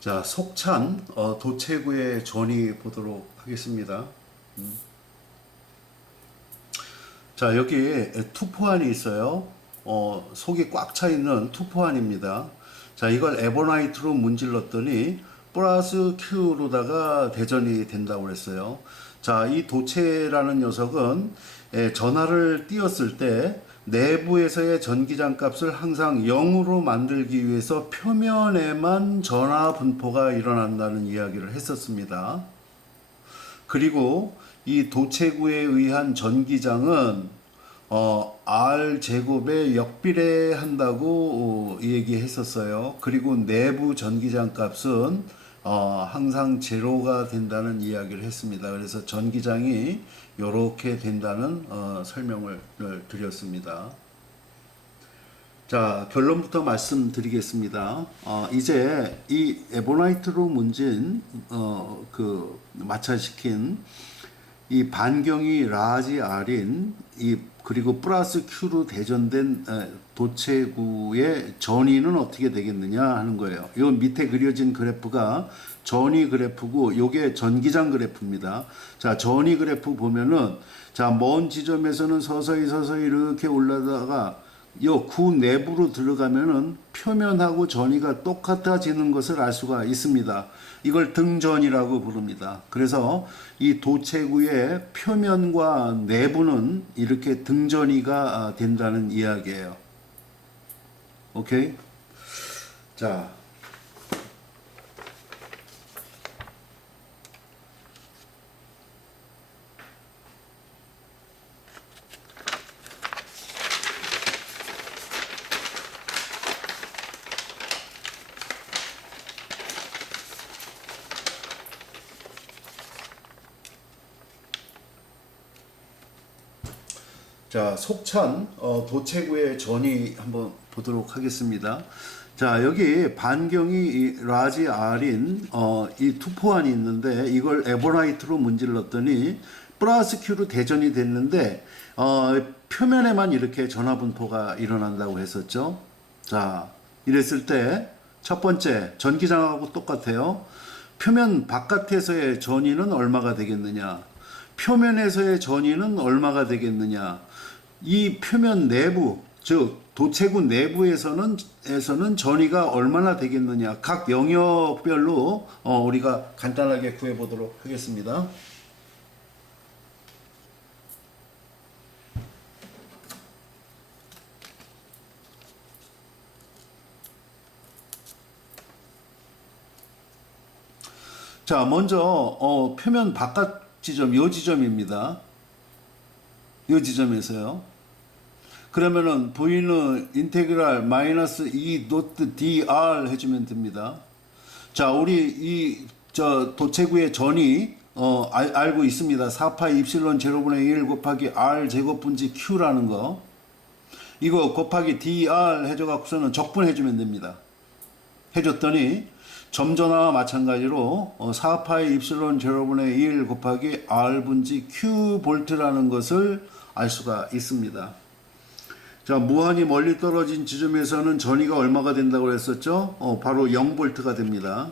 자, 속찬 도체구의 전이 보도록 하겠습니다. 자, 여기 투포안이 있어요. 속이 꽉 차 있는 투포안입니다. 자, 이걸 에버나이트로 문질렀더니 플러스 Q로다가 대전이 된다고 그랬어요. 자, 이 도체라는 녀석은 전하를 띄웠을 때 내부에서의 전기장 값을 항상 0으로 만들기 위해서 표면에만 전하 분포가 일어난다는 이야기를 했었습니다. 그리고 이 도체구에 의한 전기장은 R 제곱에 역비례한다고 얘기했었어요. 그리고 내부 전기장 값은 항상 제로가 된다는 이야기를 했습니다. 그래서 전기장이 이렇게 된다는 설명을 드렸습니다. 자, 결론부터 말씀드리겠습니다. 이제 이 에보나이트로 문진 마찰시킨 이 반경이 라지 R인 그리고 플러스 Q로 대전된 도체구의 전위는 어떻게 되겠느냐 하는 거예요. 이 밑에 그려진 그래프가 전위 그래프고 요게 전기장 그래프입니다. 자, 전위 그래프 보면은 자, 먼 지점에서는 서서히 이렇게 올라다가 요 구 내부로 들어가면은 표면하고 전위가 똑같아지는 것을 알 수가 있습니다. 이걸 등전이라고 부릅니다. 그래서 이 도체구의 표면과 내부는 이렇게 등전이가 된다는 이야기예요. 오케이? 자. 자, 속찬 도체구의 전이 한번 보도록 하겠습니다. 자, 여기 반경이 라지 R인 이 투포안이 있는데 이걸 에버나이트로 문질렀더니 플러스 Q로 대전이 됐는데 표면에만 이렇게 전하 분포가 일어난다고 했었죠. 자, 이랬을 때 첫 번째 전기장하고 똑같아요. 표면 바깥에서의 전위는 얼마가 되겠느냐? 표면에서의 전위는 얼마가 되겠느냐? 이 표면 내부, 즉 도체구 내부에서는 전위가 얼마나 되겠느냐? 각 영역별로 우리가 간단하게 구해 보도록 하겠습니다. 자, 먼저 표면 바깥 지점, 요 지점입니다. 요 지점에서요. 그러면은 V는 인테그랄 마이너스 2 노트 dr 해주면 됩니다. 자, 우리 도체구의 전이 알고 있습니다. 4파이 입실론 제로분의 1 곱하기 r 제곱분지 q라는 거. 이거 곱하기 dr 해줘갖고서는 적분해주면 됩니다. 해줬더니 점전화와 마찬가지로 4파이 입실론 제로분의 1 곱하기 r 분지 q 볼트라는 것을 알 수가 있습니다. 자, 무한히 멀리 떨어진 지점에서는 전위가 얼마가 된다고 했었죠? 바로 0볼트가 됩니다.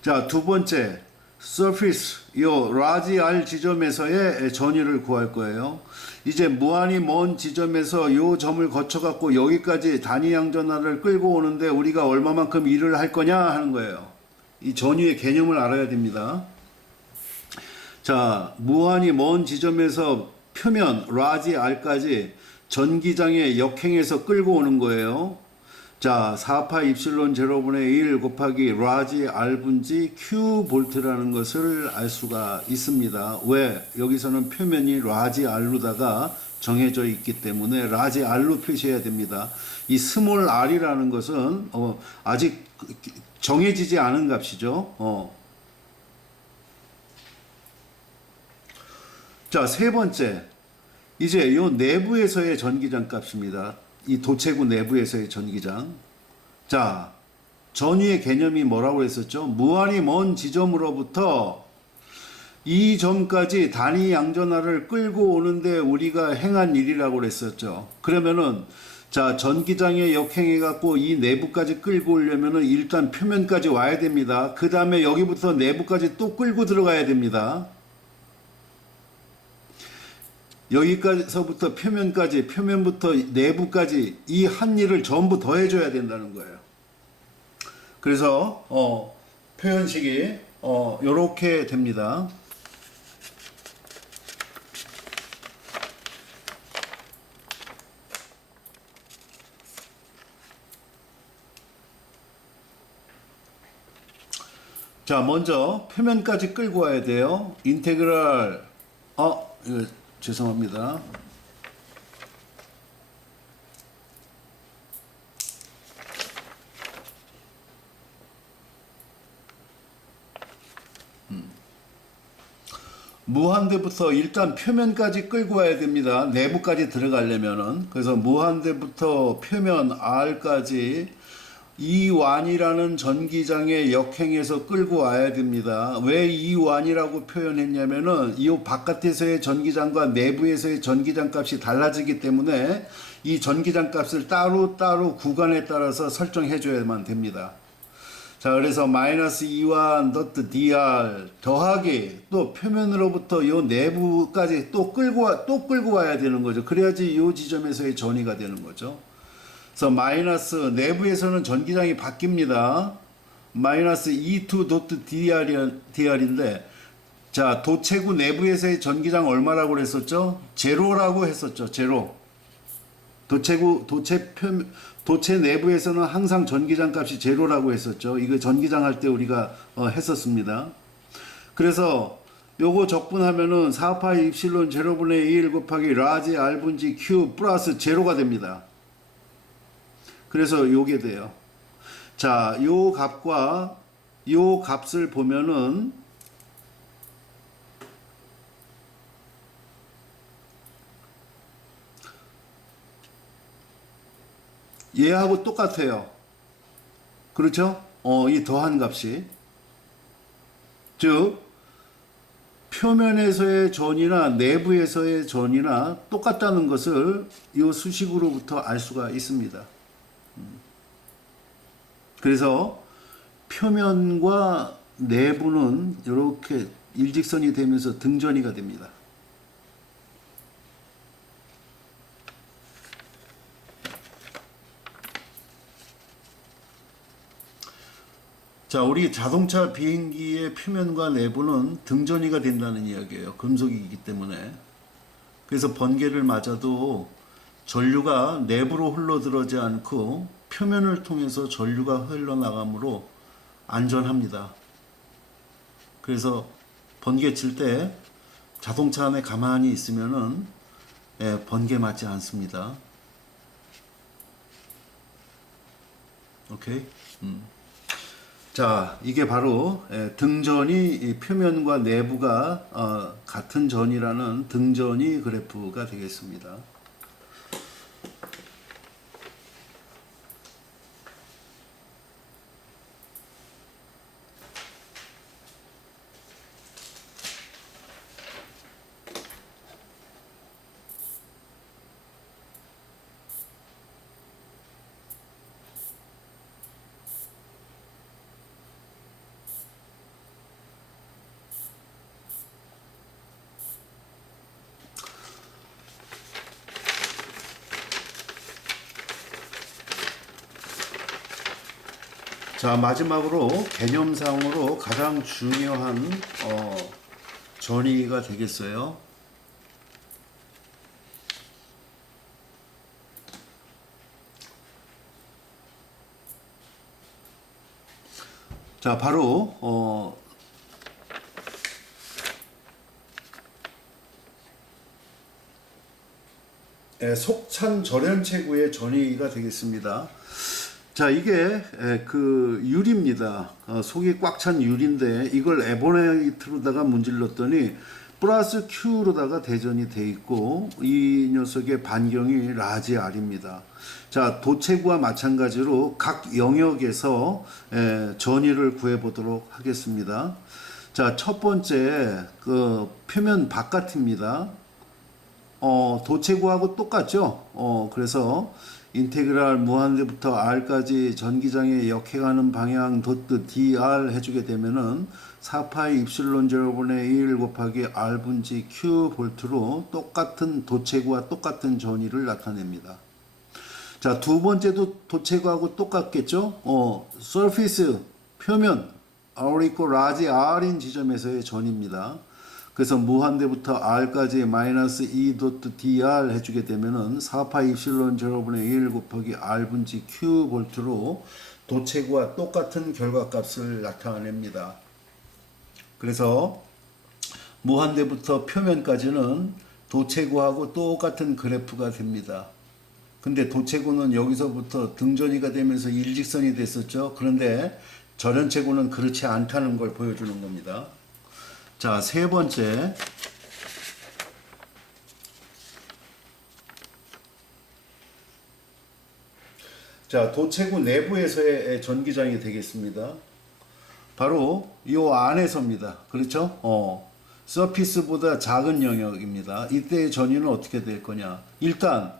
자, 두 번째, surface, 요 라지 R 지점에서의 전위를 구할 거예요. 이제 무한히 먼 지점에서 요 점을 거쳐갖고 여기까지 단위 양전하를 끌고 오는데 우리가 얼마만큼 일을 할 거냐 하는 거예요. 이 전위의 개념을 알아야 됩니다. 자, 무한히 먼 지점에서 표면 라지 R까지 전기장의 역행에서 끌고 오는 거예요. 자, 4파 입실론 제로분의 1 곱하기 라지 R 분지 Q 볼트라는 것을 알 수가 있습니다. 왜? 여기서는 표면이 라지 R로다가 정해져 있기 때문에 라지 R로 표시해야 됩니다. 이 스몰 r이라는 것은 아직 정해지지 않은 값이죠. 자, 세 번째. 이제 요 내부에서의 전기장 값입니다. 이 도체구 내부에서의 전기장. 자, 전위의 개념이 뭐라고 했었죠? 무한히 먼 지점으로부터 이 점까지 단위 양전하를 끌고 오는데 우리가 행한 일이라고 했었죠. 그러면은 자, 전기장에 역행해 갖고 이 내부까지 끌고 오려면은 일단 표면까지 와야 됩니다. 그 다음에 여기부터 내부까지 또 끌고 들어가야 됩니다. 여기까지서부터 표면까지, 표면부터 내부까지 이 한 일을 전부 더 해줘야 된다는 거예요. 그래서 표현식이 요렇게 됩니다. 자, 먼저 표면까지 끌고 와야 돼요. 인테그랄 이거 죄송합니다. 무한대부터 일단 표면까지 끌고 와야 됩니다. 내부까지 들어가려면은. 그래서 무한대부터 표면 R까지 이 완이라는 전기장에 역행해서 끌고 와야 됩니다. 왜 이 완이라고 표현했냐면은 이 바깥에서의 전기장과 내부에서의 전기장 값이 달라지기 때문에 이 전기장 값을 따로 구간에 따라서 설정해 줘야만 됩니다. 자, 그래서 마이너스 2완 더트 dr 더하기 또 표면으로부터 요 내부까지 또 끌고 와야 되는 거죠. 그래야지 요 지점에서의 전이가 되는 거죠. 그래서 마이너스 내부에서는 전기장이 바뀝니다. 마이너스 E2 도트 dr인데 자, 도체구 내부에서의 전기장 얼마라고 그랬었죠? 제로라고 했었죠. 제로. 도체 내부에서는 항상 전기장 값이 제로라고 했었죠. 이거 전기장 할 때 우리가 했었습니다. 그래서 요거 적분하면은 4파이 입실론 제로분의 1 곱하기 라지 R분지 Q 플러스 제로가 됩니다. 그래서 요게 돼요. 자, 요 값과 요 값을 보면은 얘하고 똑같아요. 그렇죠? 이 더한 값이. 즉, 표면에서의 전이나 내부에서의 전이나 똑같다는 것을 이 수식으로부터 알 수가 있습니다. 그래서 표면과 내부는 이렇게 일직선이 되면서 등전이가 됩니다. 자, 우리 자동차 비행기의 표면과 내부는 등전이가 된다는 이야기예요. 금속이기 때문에. 그래서 번개를 맞아도 전류가 내부로 흘러들어오지 않고 표면을 통해서 전류가 흘러나가므로 안전합니다. 그래서 번개 칠 때 자동차 안에 가만히 있으면은 번개 맞지 않습니다. 오케이? 자, 이게 바로 등전이 표면과 내부가 같은 전이라는 등전이 그래프가 되겠습니다. 자, 마지막으로 개념상으로 가장 중요한 전이가 되겠어요. 자, 바로 속찬 절연체구의 전이가 되겠습니다. 자, 이게 그 유리입니다. 속이 꽉 찬 유리인데 이걸 에보네이트로다가 문질렀더니 플러스 Q로다가 대전이 돼 있고 이 녀석의 반경이 라지 R입니다. 자, 도체구와 마찬가지로 각 영역에서 전위를 구해 보도록 하겠습니다. 자, 첫 번째 그 표면 바깥입니다. 도체구하고 똑같죠. 그래서 인테그랄 무한대부터 r까지 전기장의 역행하는 방향 도트 dr 해주게 되면은 4파이 입실론 제로분의 1 곱하기 r분지 q 볼트로 똑같은 도체구와 똑같은 전위를 나타냅니다. 자, 두 번째도 도체구하고 똑같겠죠? surface 표면 r equal 라지 r인 지점에서의 전입니다. 그래서 무한대부터 r까지 마이너스 2 도트 dr 해주게 되면은 4파 입실론 제로분의 1 곱하기 r분지 q 볼트로 도체구와 똑같은 결과값을 나타냅니다. 그래서 무한대부터 표면까지는 도체구하고 똑같은 그래프가 됩니다. 근데 도체구는 여기서부터 등전이가 되면서 일직선이 됐었죠. 그런데 절연체구는 그렇지 않다는 걸 보여주는 겁니다. 자, 세 번째. 자, 도체구 내부에서의 전기장이 되겠습니다. 바로 이 안에서입니다. 그렇죠? 서피스보다 작은 영역입니다. 이때의 전위는 어떻게 될 거냐? 일단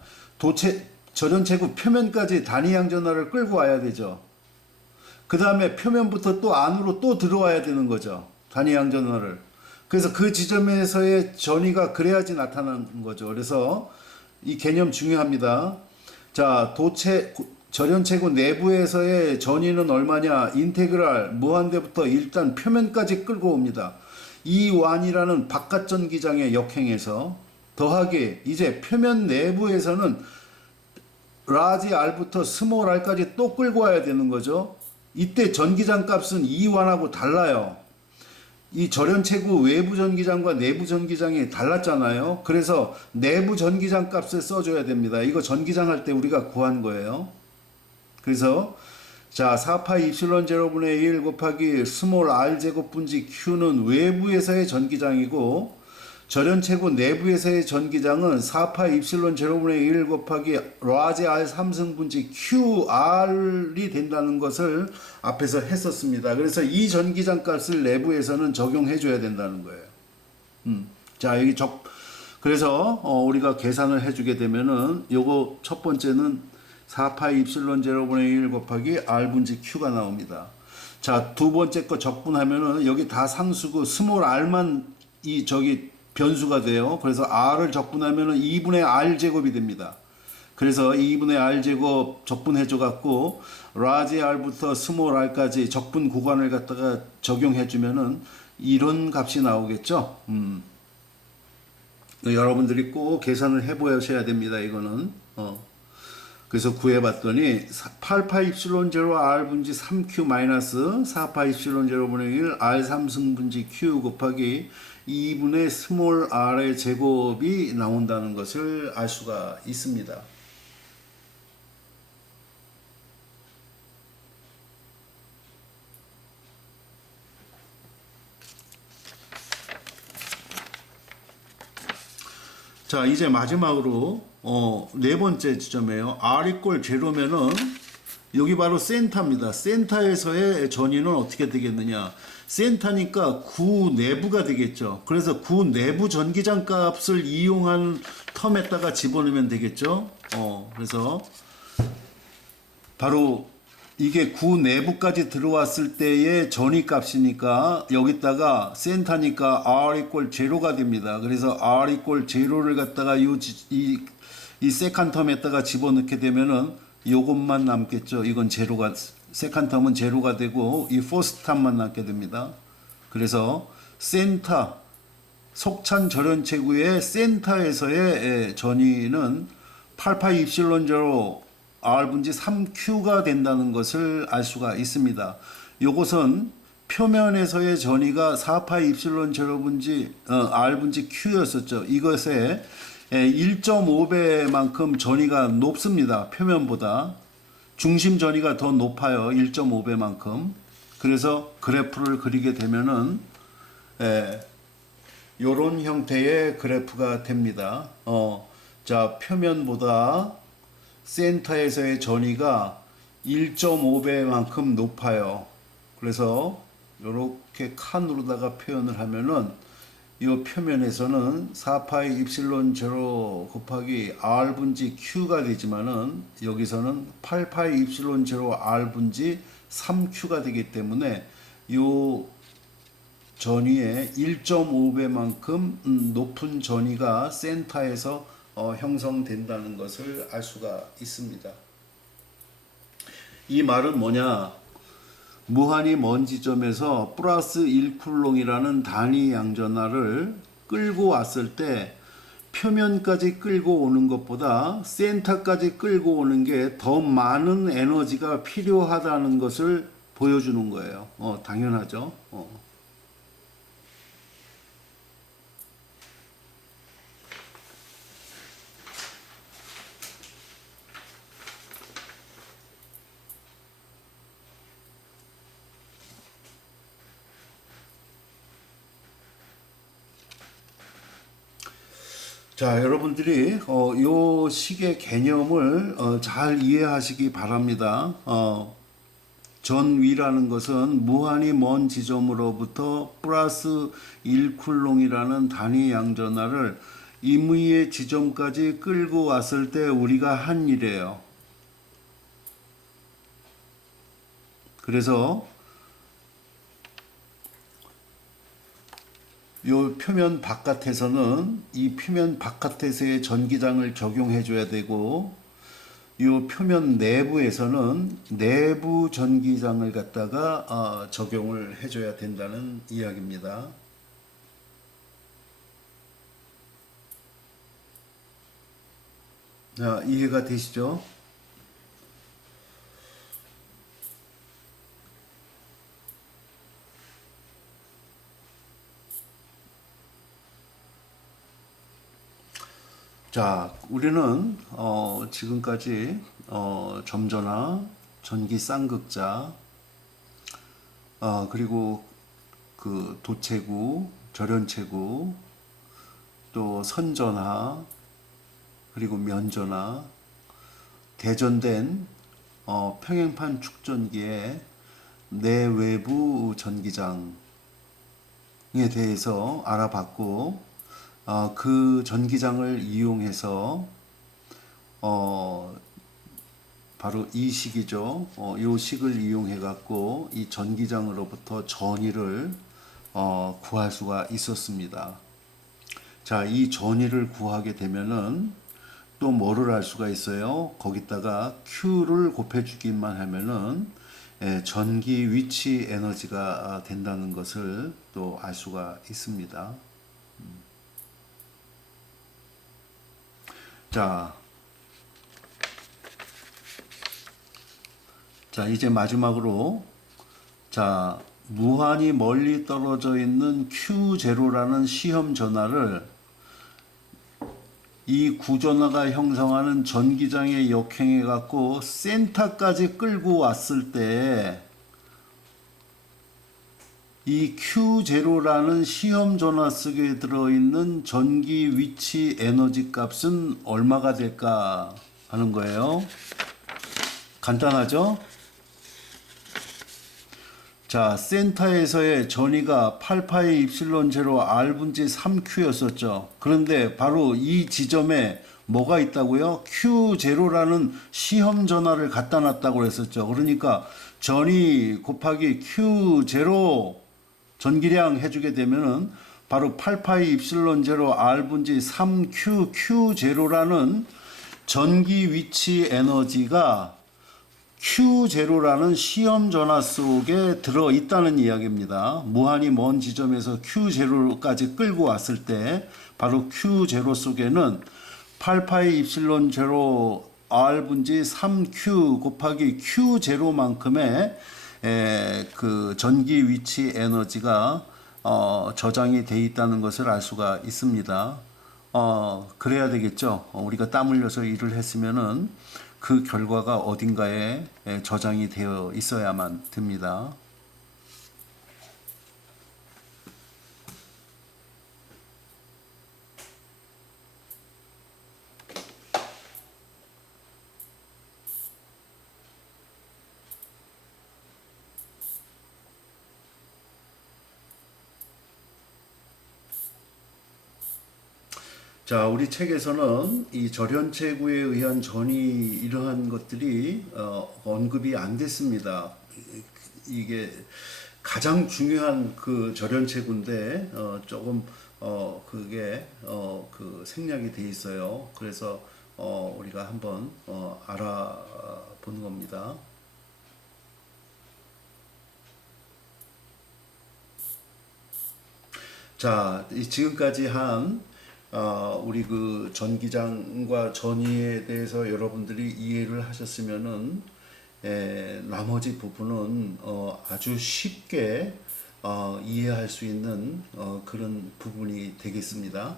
절연체구 표면까지 단위 양전화를 끌고 와야 되죠. 그 다음에 표면부터 또 안으로 또 들어와야 되는 거죠. 단위 양전화를. 그래서 그 지점에서의 전위가 그래야지 나타나는 거죠. 그래서 이 개념 중요합니다. 자, 절연체구 내부에서의 전위는 얼마냐? 인테그랄 무한대부터 일단 표면까지 끌고 옵니다. 이 완이라는 바깥 전기장의 역행에서 더하기 이제 표면 내부에서는 라지 r부터 스몰 r까지 또 끌고 와야 되는 거죠. 이때 전기장 값은 이 완하고 달라요. 이 절연체구 외부 전기장과 내부 전기장이 달랐잖아요. 그래서 내부 전기장 값을 써줘야 됩니다. 이거 전기장 할 때 우리가 구한 거예요. 그래서 자, 4파 입실론 제로분의 1 곱하기 스몰 r 제곱 분지 q는 외부에서의 전기장이고 절연체구 내부에서의 전기장은 4파 입실론 제로분의 1 곱하기 라지 r 3승분지 qr이 된다는 것을 앞에서 했었습니다. 그래서 이 전기장 값을 내부에서는 적용해 줘야 된다는 거예요. 자, 여기 그래서 우리가 계산을 해주게 되면은 요거 첫 번째는 4파 입실론 제로분의 1 곱하기 r분지 q가 나옵니다. 자, 두 번째 거 적분하면은 여기 다 상수고 스몰 r만 변수가 돼요. 그래서 r을 적분하면은 2분의 r 제곱이 됩니다. 그래서 2분의 r 제곱 적분해 줘 갖고 라지 r부터 스몰 r까지 적분 구간을 갖다가 적용해 주면은 이런 값이 나오겠죠. 여러분들이 꼭 계산을 해 보셔야 됩니다. 이거는 그래서 구해봤더니 8파 입실론 제로 r 분지 3q 마이너스 4파 입실론 제로분의 1 r 3승분지 q 곱하기 2분의 스몰 r의 제곱이 나온다는 것을 알 수가 있습니다. 자, 이제 마지막으로 네 번째 지점이에요. r 이꼴 제로면은 여기 바로 센터입니다. 센터에서의 전위는 어떻게 되겠느냐? 센터니까 구 내부가 되겠죠. 그래서 구 내부 전기장 값을 이용한 텀에다가 집어넣으면 되겠죠. 그래서 바로 이게 구 내부까지 들어왔을 때의 전위 값이니까 여기다가 센터니까 r 이꼴 제로가 됩니다. 그래서 r 이꼴 제로를 갖다가 이 세컨 텀에다가 집어넣게 되면은 요것만 남겠죠. 이건 제로가 세컨 텀은 제로가 되고 이 포스트 텀만 남게 됩니다. 그래서 센터 속찬 절연체구의 센터에서의 전위는 8파 입실론 제로 r분지 3q가 된다는 것을 알 수가 있습니다. 요것은 표면에서의 전위가 4파 입실론 제로분지 r분지 q였었죠. 이것에 1.5배만큼 전위가 높습니다. 표면보다. 중심 전위가 더 높아요. 1.5배만큼. 그래서 그래프를 그리게 되면은 요런 형태의 그래프가 됩니다. 자, 표면보다 센터에서의 전위가 1.5배만큼 높아요. 그래서 이렇게 칸으로다가 표현을 하면은 이 표면에서는 4파이 입실론 제로 곱하기 r 분지 q가 되지만은 여기서는 8파이 입실론 제로 r 분지 3q가 되기 때문에 이 전위의 1.5배만큼 높은 전위가 센터에서 형성된다는 것을 알 수가 있습니다. 이 말은 뭐냐? 무한히 먼 지점에서 플러스 1쿨롱이라는 단위 양전하를 끌고 왔을 때 표면까지 끌고 오는 것보다 센터까지 끌고 오는 게 더 많은 에너지가 필요하다는 것을 보여주는 거예요. 당연하죠. 자, 여러분들이 요 식의 개념을 잘 이해하시기 바랍니다. 전위라는 것은 무한히 먼 지점으로부터 플러스 1쿨롱이라는 단위 양전하를 임의의 지점까지 끌고 왔을 때 우리가 한 일이에요. 그래서 요 표면 바깥에서는 이 표면 바깥에서의 전기장을 적용해 줘야 되고 요 표면 내부에서는 내부 전기장을 갖다가 적용을 해 줘야 된다는 이야기입니다. 자, 이해가 되시죠? 자, 우리는 지금까지 점전화, 전기 쌍극자, 그리고 그 도체구, 절연체구, 또 선전화, 그리고 면전화, 대전된 평행판 축전기의 내외부 전기장에 대해서 알아봤고, 그 전기장을 이용해서 바로 이 식이죠. 이 식을 이용해 갖고 이 전기장으로부터 전위를 구할 수가 있었습니다. 자, 이 전위를 구하게 되면은 또 뭐를 알 수가 있어요? 거기다가 Q를 곱해주기만 하면은 전기 위치 에너지가 된다는 것을 또 알 수가 있습니다. 자, 이제 마지막으로, 자, 무한히 멀리 떨어져 있는 Q0라는 시험 전하를 이 구전하가 형성하는 전기장에 역행해 갖고 센터까지 끌고 왔을 때 이 Q0라는 시험 전화 속에 들어있는 전기 위치 에너지 값은 얼마가 될까 하는 거예요. 간단하죠? 자, 센터에서의 전위가 8파이 입실론 제로 R 분지 3Q였었죠. 그런데 바로 이 지점에 뭐가 있다고요? Q0라는 시험 전화를 갖다 놨다고 했었죠. 그러니까 전위 곱하기 Q0 전기량 해주게 되면은 바로 8파이 입실론 제로 R 분지 3Q Q0라는 전기 위치 에너지가 Q0라는 시험 전화 속에 들어 있다는 이야기입니다. 무한히 먼 지점에서 Q0까지 끌고 왔을 때 바로 Q0 속에는 8파이 입실론 제로 R 분지 3Q 곱하기 Q0만큼의 그 전기 위치 에너지가 저장이 돼 있다는 것을 알 수가 있습니다. 그래야 되겠죠. 우리가 땀 흘려서 일을 했으면은 그 결과가 어딘가에 저장이 되어 있어야만 됩니다. 자, 우리 책에서는 이 절연체구에 의한 전이 이러한 것들이 언급이 안 됐습니다. 이게 가장 중요한 그 절연체구인데 조금 그게 그 생략이 돼 있어요. 그래서 우리가 한번 알아보는 겁니다. 자, 지금까지 한 우리 그 전기장과 전이에 대해서 여러분들이 이해를 하셨으면은 나머지 부분은 아주 쉽게 이해할 수 있는 그런 부분이 되겠습니다.